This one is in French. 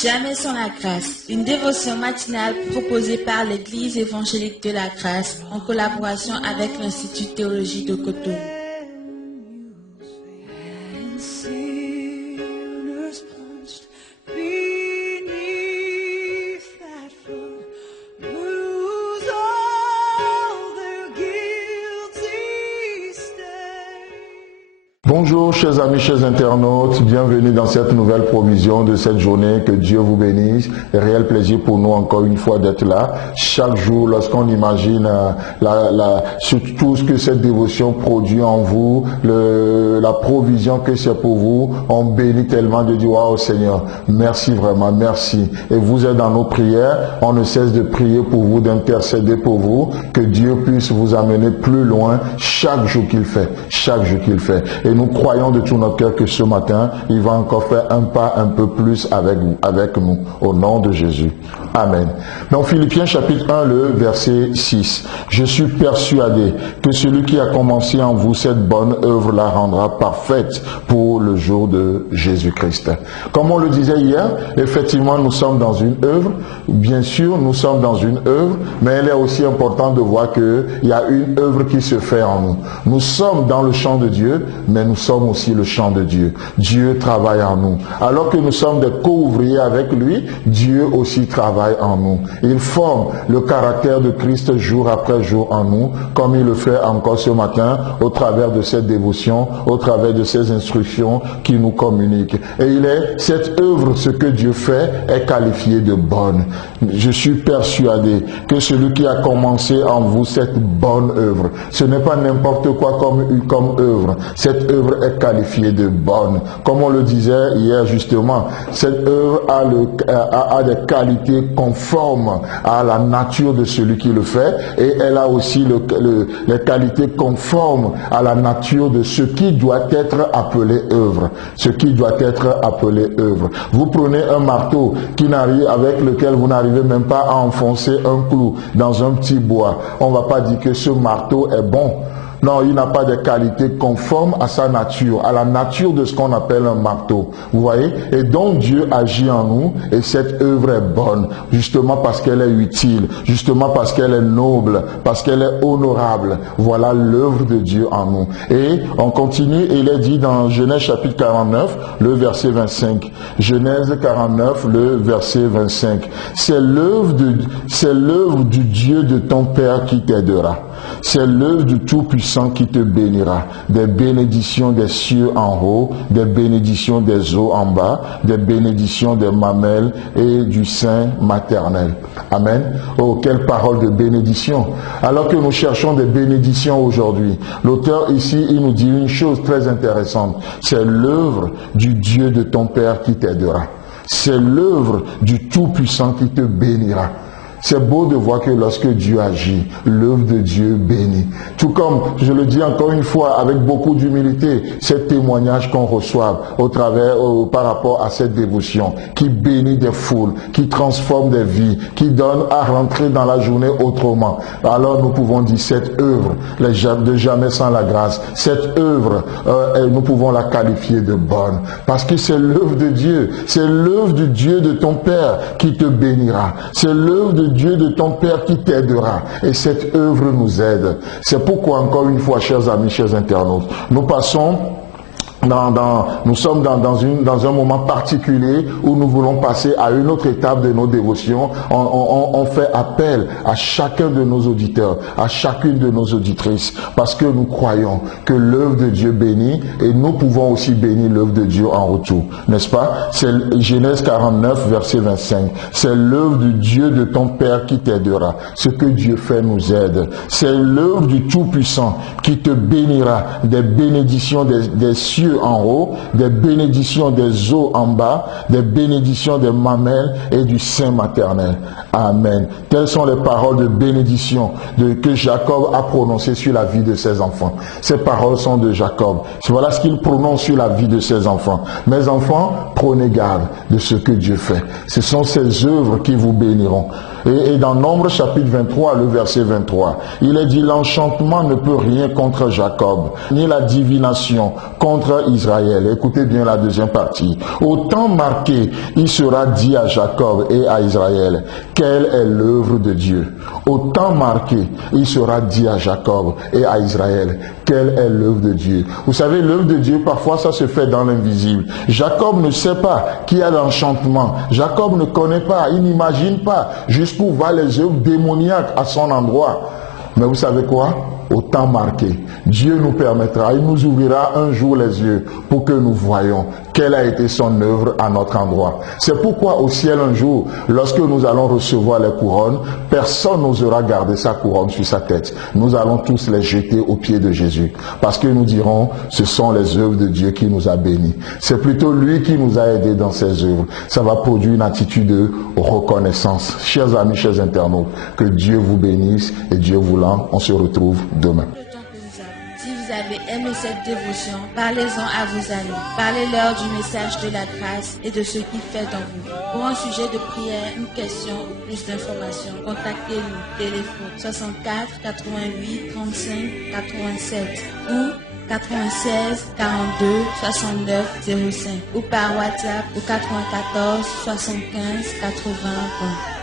Jamais sans la grâce, une dévotion matinale proposée par l'Église évangélique de la grâce en collaboration avec l'Institut Théologie de Cotonou. Bonjour chers amis, chers internautes, bienvenue dans cette nouvelle provision de cette journée, que Dieu vous bénisse. Réel plaisir pour nous encore une fois d'être là. Chaque jour, lorsqu'on imagine tout ce que cette dévotion produit en vous, la provision que c'est pour vous, on bénit tellement de dire waouh Seigneur, merci vraiment, merci. Et vous êtes dans nos prières, on ne cesse de prier pour vous, d'intercéder pour vous, que Dieu puisse vous amener plus loin chaque jour qu'il fait, chaque jour qu'il fait. Et nous croyons de tout notre cœur que ce matin, il va encore faire un pas un peu plus avec nous, au nom de Jésus. Amen. Dans Philippiens chapitre 1, le verset 6, « Je suis persuadé que celui qui a commencé en vous cette bonne œuvre la rendra parfaite pour le jour de Jésus-Christ. » Comme on le disait hier, effectivement, nous sommes dans une œuvre. Bien sûr, nous sommes dans une œuvre, mais il est aussi important de voir qu'il y a une œuvre qui se fait en nous. Nous sommes dans le champ de Dieu, mais nous sommes aussi le champ de Dieu. Dieu travaille en nous. Alors que nous sommes des co-ouvriers avec lui, Dieu aussi travaille en nous. Il forme le caractère de Christ jour après jour en nous, comme il le fait encore ce matin au travers de cette dévotion, au travers de ces instructions qu'il nous communique. Et cette œuvre, ce que Dieu fait, est qualifié de bonne. Je suis persuadé que celui qui a commencé en vous cette bonne œuvre, ce n'est pas n'importe quoi comme œuvre. Cette œuvre est qualifiée de bonne. Comme on le disait hier justement, cette œuvre a des qualités conformes à la nature de celui qui le fait, et elle a aussi les qualités conformes à la nature de ce qui doit être appelé œuvre. Ce qui doit être appelé œuvre. Vous prenez un marteau avec lequel vous n'arrivez même pas à enfoncer un clou dans un petit bois. On ne va pas dire que ce marteau est bon. Non, il n'a pas de qualité conforme à sa nature, à la nature de ce qu'on appelle un marteau. Vous voyez? Et donc Dieu agit en nous, et cette œuvre est bonne, justement parce qu'elle est utile, justement parce qu'elle est noble, parce qu'elle est honorable. Voilà l'œuvre de Dieu en nous. Et on continue, et il est dit dans Genèse chapitre 49, le verset 25. Genèse 49, le verset 25. C'est l'œuvre du Dieu de ton Père qui t'aidera. C'est l'œuvre du Tout-Puissant qui te bénira. Des bénédictions des cieux en haut, des bénédictions des eaux en bas, des bénédictions des mamelles et du sein maternel. Amen. Oh, quelle parole de bénédiction. Alors que nous cherchons des bénédictions aujourd'hui, l'auteur ici, il nous dit une chose très intéressante. C'est l'œuvre du Dieu de ton Père qui t'aidera. C'est l'œuvre du Tout-Puissant qui te bénira. C'est beau de voir que lorsque Dieu agit, l'œuvre de Dieu bénit. Tout comme, je le dis encore une fois, avec beaucoup d'humilité, ces témoignages qu'on reçoit par rapport à cette dévotion, qui bénit des foules, qui transforme des vies, qui donne à rentrer dans la journée autrement. Alors nous pouvons dire cette œuvre, de jamais sans la grâce, cette œuvre, nous pouvons la qualifier de bonne. Parce que c'est l'œuvre de Dieu, c'est l'œuvre du Dieu de ton Père qui te bénira. C'est l'œuvre de Dieu de ton Père qui t'aidera. Et cette œuvre nous aide. C'est pourquoi, encore une fois, chers amis, chers internautes, nous sommes dans un moment particulier où nous voulons passer à une autre étape de nos dévotions. On fait appel à chacun de nos auditeurs, à chacune de nos auditrices, parce que nous croyons que l'œuvre de Dieu bénit, et nous pouvons aussi bénir l'œuvre de Dieu en retour. N'est-ce pas? C'est Genèse 49, verset 25. C'est l'œuvre du Dieu de ton Père qui t'aidera. Ce que Dieu fait nous aide. C'est l'œuvre du Tout-Puissant qui te bénira, des bénédictions des cieux en haut, des bénédictions des eaux en bas, des bénédictions des mamelles et du sein maternel. Amen. Telles sont les paroles de bénédiction que Jacob a prononcées sur la vie de ses enfants. Ces paroles sont de Jacob. Voilà ce qu'il prononce sur la vie de ses enfants. Mes enfants, prenez garde de ce que Dieu fait. Ce sont ses œuvres qui vous béniront. Et dans Nombre chapitre 23, le verset 23, il est dit: l'enchantement ne peut rien contre Jacob, ni la divination contre Israël. Écoutez bien la deuxième partie. Au temps marqué, il sera dit à Jacob et à Israël: quelle est l'œuvre de Dieu? Au temps marqué, il sera dit à Jacob et à Israël: quelle est l'œuvre de Dieu? Vous savez, l'œuvre de Dieu, parfois ça se fait dans l'invisible. Jacob ne sait pas qu'il y a l'enchantement. Jacob ne connaît pas, il n'imagine pas jusqu'où va les œuvres démoniaques à son endroit. Mais vous savez quoi? Au temps marqué, Dieu nous permettra, il nous ouvrira un jour les yeux pour que nous voyions quelle a été son œuvre à notre endroit. C'est pourquoi au ciel un jour, lorsque nous allons recevoir les couronnes, personne n'osera garder sa couronne sur sa tête. Nous allons tous les jeter aux pieds de Jésus, parce que nous dirons: ce sont les œuvres de Dieu qui nous a bénis. C'est plutôt lui qui nous a aidés dans ses œuvres. Ça va produire une attitude de reconnaissance. Chers amis, chers internautes, que Dieu vous bénisse et Dieu voulant, on se retrouve demain. Si vous avez aimé cette dévotion, parlez-en à vos amis. Parlez-leur du message de la grâce et de ce qu'il fait dans vous. Pour un sujet de prière, une question ou plus d'informations, contactez-nous. Téléphone 64 88 35 87 ou 96 42 69 05 ou par WhatsApp au 94 75 80 20.